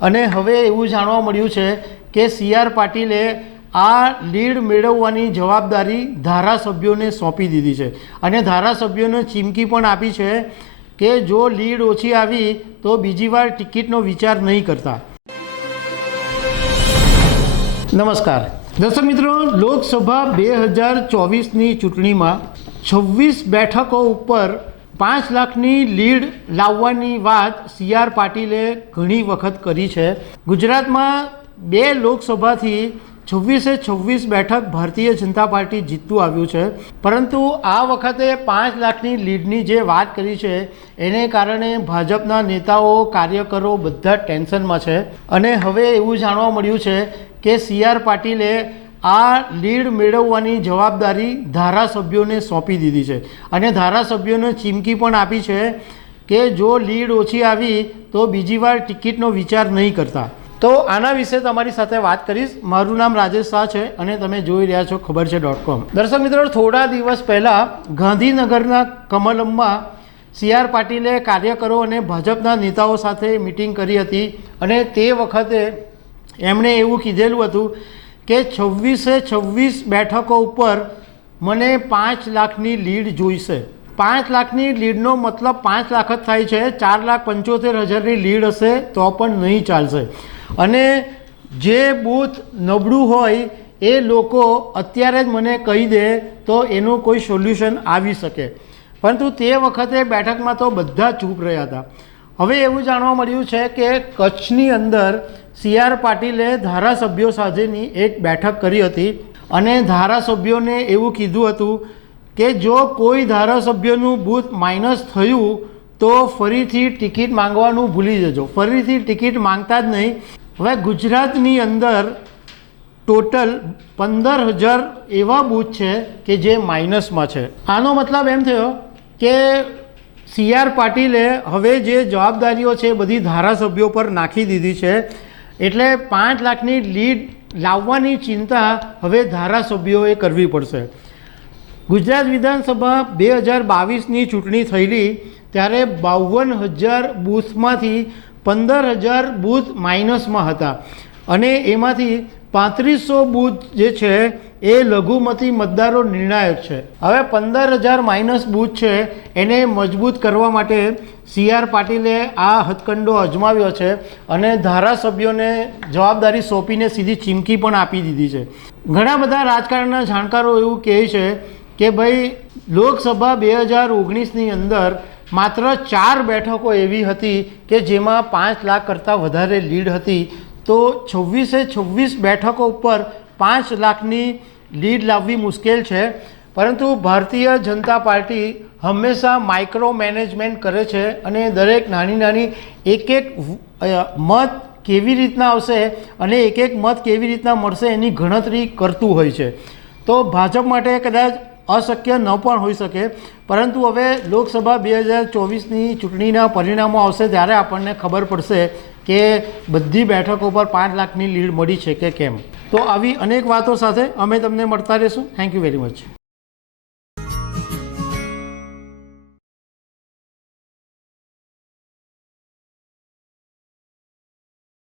અને હવે એવું જાણવા મળ્યું છે કે સી.આર. પાટીલે આ લીડ મેળવવાની જવાબદારી ધારાસભ્યોને સોંપી દીધી છે અને ધારાસભ્યોને ચીમકી પણ આપી છે કે જો લીડ ઓછી આવી તો બીજી વાર ટિકિટનો વિચાર નહીં કરતા. નમસ્કાર દર્શક મિત્રો, લોકસભા 2024ની ચૂંટણીમાં 26 બેઠકો ઉપર 5 લાખની લીડ લાવવાની વાત સી.આર. પાટીલે ઘણી વખત કરી છે. ગુજરાતમાં 2 લોકસભાથી 26 બેઠક ભારતીય જનતા પાર્ટી જીતતું આવ્યું છે, પરંતુ આ વખતે 5 લાખની લીડની જે વાત કરી છે એને કારણે ભાજપના નેતાઓ, કાર્યકરો બધા ટેન્શનમાં છે. અને હવે એવું જાણવા મળ્યું છે કે સી.આર. પાટીલે આ લીડ મેળવવાની જવાબદારી ધારાસભ્યોને સોંપી દીધી છે અને ધારાસભ્યોને ચીમકી પણ આપી છે કે જો લીડ ઓછી આવી તો બીજી વાર ટિકિટનો વિચાર નહીં કરતા. તો આના વિશે તમારી સાથે વાત કરીશ. મારું નામ રાજેશ શાહ છે અને તમે જોઈ રહ્યા છો ખબર છે.com. દર્શક મિત્રો, થોડા દિવસ પહેલાં ગાંધીનગરના કમલમમાં સી.આર. પાટીલે કાર્યકરો અને ભાજપના નેતાઓ સાથે મિટિંગ કરી હતી અને તે વખતે એમણે એવું કીધેલું હતું કે 26 બેઠકો ઉપર મને 5 લાખની લીડ જોઈશે. 5 લાખની લીડનો મતલબ 5 લાખ જ થાય છે. 4,75,000ની લીડ હશે તો પણ નહીં ચાલશે. અને જે બૂથ નબળું હોય એ લોકો અત્યારે જ મને કહી દે તો એનું કોઈ સોલ્યુશન આવી શકે, પરંતુ તે વખતે બેઠકમાં તો બધા ચૂપ રહ્યા હતા. હવે એવું જાણવા મળ્યું છે કે કચ્છની અંદર સી.આર. પાટીલે ધારાસભ્યો સાથેની એક બેઠક કરી હતી અને ધારાસભ્યોને એવું કીધું હતું કે જો કોઈ ધારાસભ્યનું બૂથ માઇનસ થયું તો ફરીથી ટિકિટ માંગવાનું ભૂલી જજો. ફરીથી ટિકિટ માંગતા જ નહીં. હવે ગુજરાતની અંદર ટોટલ 15,000 એવા બૂથ છે કે જે માઇનસમાં છે. આનો મતલબ એમ થયો કે સી.આર. પાટીલે હવે જે જવાબદારીઓ છે બધી ધારાસભ્યો પર નાખી દીધી છે, એટલે 5 લાખની લીડ લાવવાની ચિંતા હવે ધારાસભ્યોએ કરવી પડશે. ગુજરાત વિધાનસભા 2022ની ચૂંટણી થયેલી ત્યારે 52,000 બૂથમાંથી 15,000 બૂથ માઇનસમાં હતા અને એમાંથી 3500 બૂથ જે છે એ લઘુમતી મતદારો નિર્ણાયક છે. હવે 15,000 માઇનસ બૂથ છે એને મજબૂત કરવા માટે સી.આર. પાટીલે આ હથકંડો અજમાવ્યો છે અને ધારાસભ્યોને જવાબદારી સોંપીને સીધી ચીમકી પણ આપી દીધી છે. ઘણા બધા રાજકારણના જાણકારો એવું કહે છે કે ભાઈ લોકસભા 2019ની અંદર માત્ર 4 બેઠકો એવી હતી કે જેમાં 5 લાખ કરતાં વધારે લીડ હતી. તો 26 બેઠકો ઉપર 5 લાખની લીડ લાવવી મુશ્કેલ છે, પરંતુ ભારતીય જનતા પાર્ટી હંમેશા માઇક્રો મેનેજમેન્ટ કરે છે અને દરેક નાની એક મત કેવી રીતના આવશે અને એક મત કેવી રીતના મળશે એની ગણતરી કરતું હોય છે. તો ભાજપ માટે કદાચ અશક્ય ન પણ હોઈ શકે, પરંતુ હવે લોકસભા 2024ની ચૂંટણીના પરિણામો આવશે ત્યારે આપણને ખબર પડશે કે બધી બેઠકો પર 5 લાખની લીડ મળી છે કે કેમ. તો આવી અનેક વાતો સાથે અમે તમને મળતા રહીશું. Thank you very much.